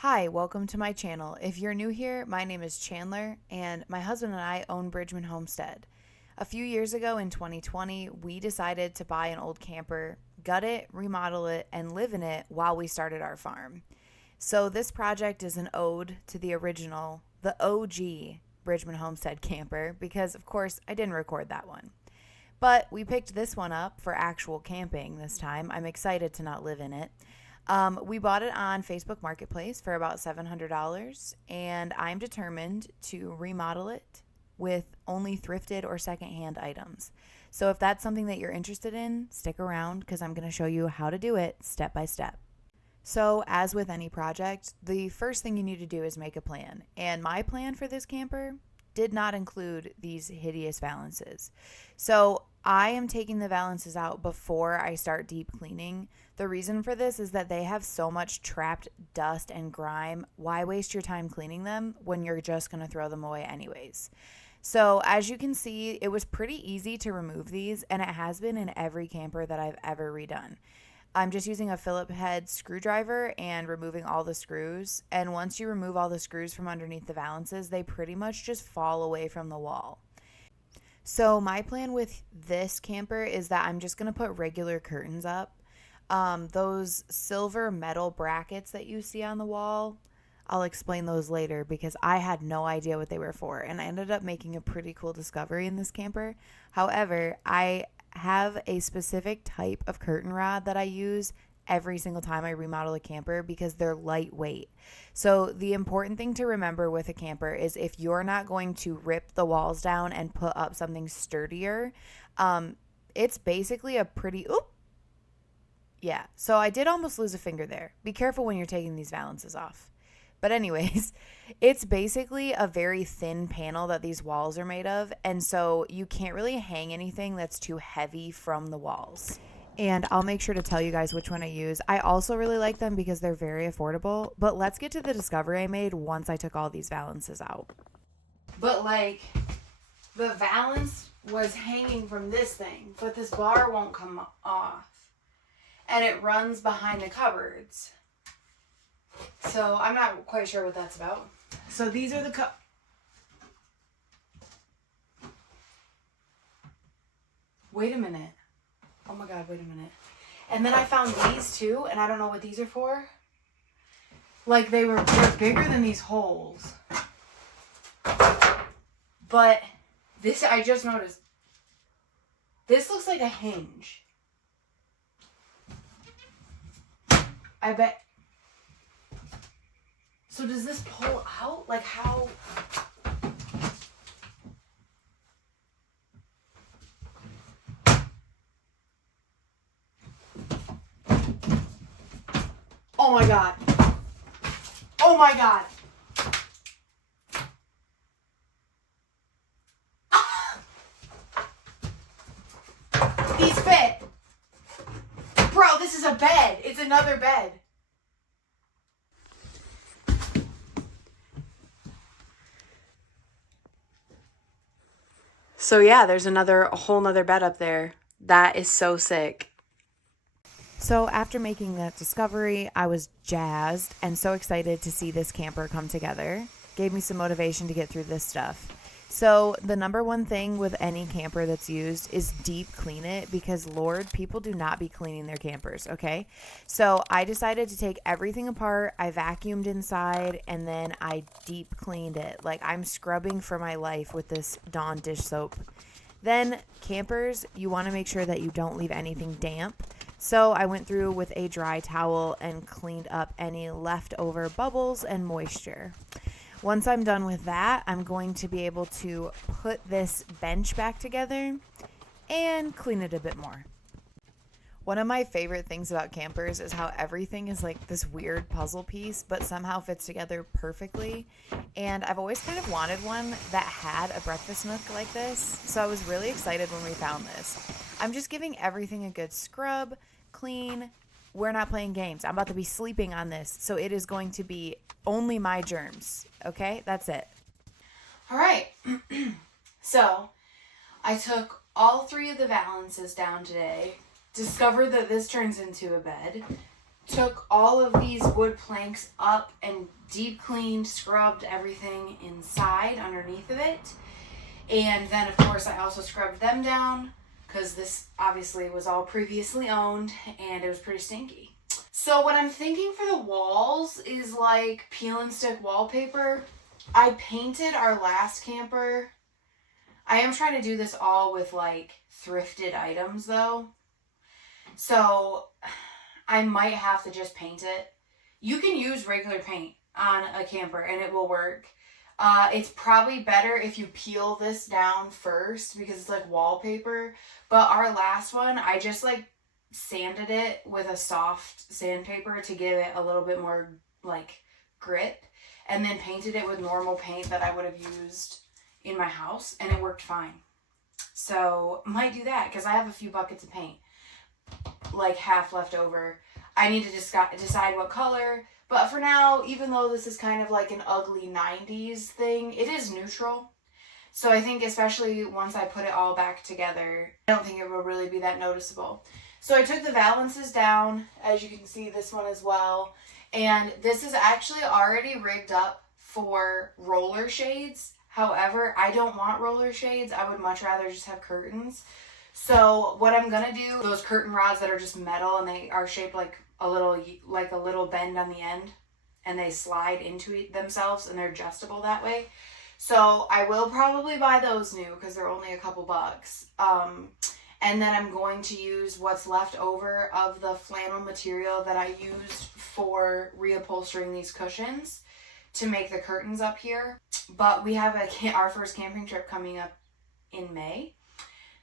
Hi, welcome to my channel. If you're new here, my name is Chandler, and my husband and I own Bridgman Homestead. A few years ago in 2020, we decided to buy an old camper, gut it, remodel it, and live in it while we started our farm. So this project is an ode to the original, the OG Bridgman Homestead camper, because of course I didn't record that one. But we picked this one up for actual camping this time. I'm excited to not live in it. We bought it on Facebook Marketplace for about $700, and I'm determined to remodel it with only thrifted or secondhand items. So if that's something that you're interested in, stick around because I'm going to show you how to do it step by step. So, as with any project, the first thing you need to do is make a plan. And my plan for this camper did not include these hideous valances. So, I am taking the valances out before I start deep cleaning. The reason for this is that they have so much trapped dust and grime. Why waste your time cleaning them when you're just going to throw them away anyways? So, as you can see, it was pretty easy to remove these, and it has been in every camper that I've ever redone. I'm just using a Phillip head screwdriver and removing all the screws. And once you remove all the screws from underneath the valances, they pretty much just fall away from the wall. So my plan with this camper is that I'm just going to put regular curtains up. Those silver metal brackets that you see on the wall, I'll explain those later because I had no idea what they were for. And I ended up making a pretty cool discovery in this camper. However, I have a specific type of curtain rod that I use every single time I remodel a camper because they're lightweight. So the important thing to remember with a camper is if you're not going to rip the walls down and put up something sturdier, it's basically a pretty, yeah. So I did almost lose a finger there. Be careful when you're taking these valances off. But anyways, it's basically a very thin panel that these walls are made of, and so you can't really hang anything that's too heavy from the walls. And I'll make sure to tell you guys which one I use. I also really like them because they're very affordable, but let's get to the discovery I made once I took all these valances out. But like, the valance was hanging from this thing, but this bar won't come off. And it runs behind the cupboards. So I'm not quite sure what that's about. So these are the Wait a minute. Oh my God, wait a minute. And then I found these too, and I don't know what these are for. Like they're bigger than these holes. But this, I just noticed, this looks like a hinge. I bet. So does this pull out? Like how? Oh my God. Oh my God. Ah! These fit. Bro, this is a bed. It's another bed. So yeah, there's a whole nother bed up there. That is so sick. So after making that discovery, I was jazzed and so excited to see this camper come together. Gave me some motivation to get through this stuff. So the number one thing with any camper that's used is deep clean it because Lord, people do not be cleaning their campers, okay? So I decided to take everything apart. I vacuumed inside and then I deep cleaned it. Like I'm scrubbing for my life with this Dawn dish soap. Then campers, you want to make sure that you don't leave anything damp. So I went through with a dry towel and cleaned up any leftover bubbles and moisture. Once I'm done with that, I'm going to be able to put this bench back together and clean it a bit more. One of my favorite things about campers is how everything is like this weird puzzle piece, but somehow fits together perfectly. And I've always kind of wanted one that had a breakfast nook like this, so I was really excited when we found this. I'm just giving everything a good scrub, clean. We're not playing games. I'm about to be sleeping on this, so it is going to be only my germs. Okay? That's it. All right. So I took all 3 of the valances down today, discovered that this turns into a bed, took all of these wood planks up and deep cleaned, scrubbed everything inside underneath of it. And then, of course, I also scrubbed them down because this obviously was all previously owned and it was pretty stinky. So what I'm thinking for the walls is like peel and stick wallpaper. I painted our last camper. I am trying to do this all with like thrifted items though. So I might have to just paint it. You can use regular paint on a camper and it will work. It's probably better if you peel this down first because it's like wallpaper. But our last one, I just like sanded it with a soft sandpaper to give it a little bit more like grit, and then painted it with normal paint that I would have used in my house, and it worked fine. So might do that because I have a few buckets of paint, like half left over. I need to decide what color, but for now, even though this is kind of like an ugly 90s thing, it is neutral. So I think especially once I put it all back together, I don't think it will really be that noticeable. So I took the valances down, as you can see this one as well. And this is actually already rigged up for roller shades. However, I don't want roller shades. I would much rather just have curtains. So what I'm gonna do, those curtain rods that are just metal and they are shaped like a little bend on the end, and they slide into themselves and they're adjustable that way. So I will probably buy those new because they're only a couple bucks. And then I'm going to use what's left over of the flannel material that I used for reupholstering these cushions to make the curtains up here. But we have our first camping trip coming up in May.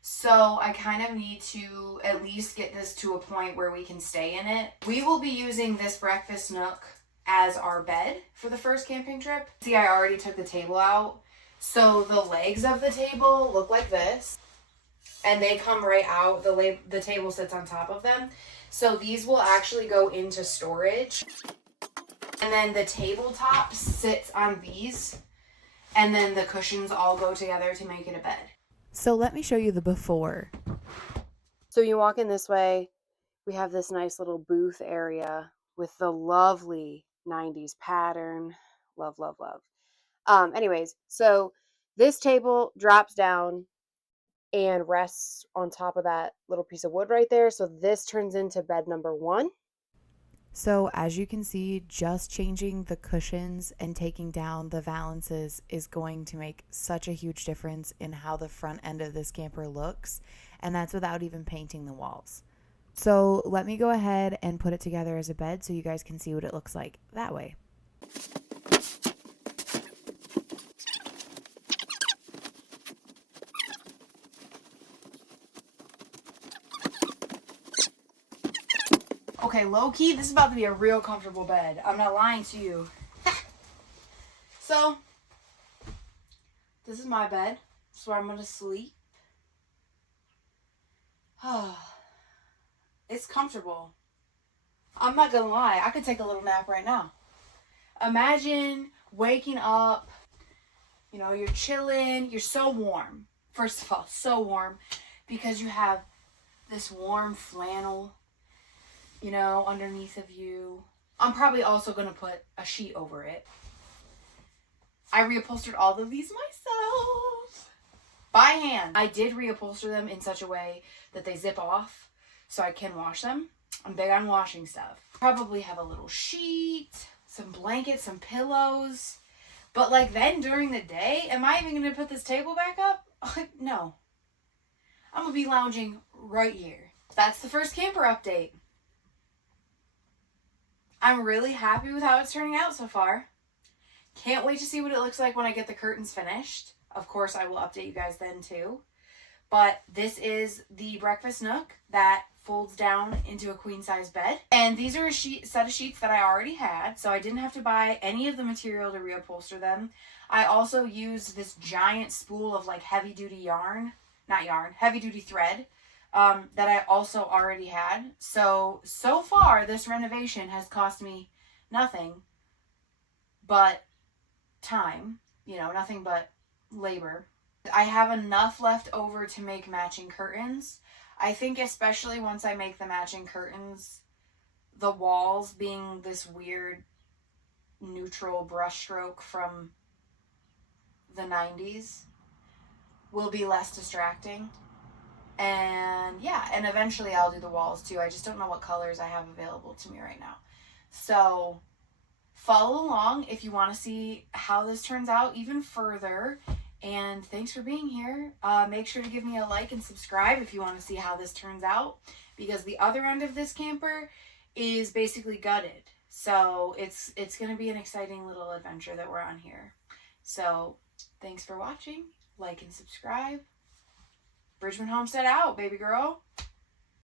So I kind of need to at least get this to a point where we can stay in it. We will be using this breakfast nook as our bed for the first camping trip. See, I already took the table out. So the legs of the table look like this. And they come right out. The table sits on top of them. So these will actually go into storage. And then the tabletop sits on these. And then the cushions all go together to make it a bed. So let me show you the before. So you walk in this way. We have this nice little booth area with the lovely 90s pattern. Love, love, love. Anyways, so this table drops down and rests on top of that little piece of wood right there. So this turns into bed number 1. So as you can see, just changing the cushions and taking down the valances is going to make such a huge difference in how the front end of this camper looks. And that's without even painting the walls. So let me go ahead and put it together as a bed so you guys can see what it looks like that way. Okay, low-key, this is about to be a real comfortable bed. I'm not lying to you. So, this is my bed. This is where I'm going to sleep. It's comfortable. I'm not going to lie. I could take a little nap right now. Imagine waking up, you're chilling. You're so warm. First of all, so warm because you have this warm flannel underneath of you. I'm probably also going to put a sheet over it. I reupholstered all of these myself by hand. I did reupholster them in such a way that they zip off so I can wash them. I'm big on washing stuff. Probably have a little sheet, some blankets, some pillows. But then during the day, am I even going to put this table back up? No. I'm going to be lounging right here. That's the first camper update. I'm really happy with how it's turning out so far. Can't wait to see what it looks like when I get the curtains finished. Of course, I will update you guys then too. But this is the breakfast nook that folds down into a queen size bed. And these are a set of sheets that I already had, so I didn't have to buy any of the material to reupholster them. I also used this giant spool of heavy duty thread. That I also already had. So far, this renovation has cost me nothing but time, nothing but labor. I have enough left over to make matching curtains. I think especially once I make the matching curtains, the walls being this weird neutral brushstroke from the 90s will be less distracting. And yeah, and eventually I'll do the walls too. I just don't know what colors I have available to me right now. So follow along if you want to see how this turns out even further. And thanks for being here. Make sure to give me a like and subscribe if you want to see how this turns out, because the other end of this camper is basically gutted. So it's going to be an exciting little adventure that we're on here. So thanks for watching. Like and subscribe. Bridgman Homestead out, baby girl.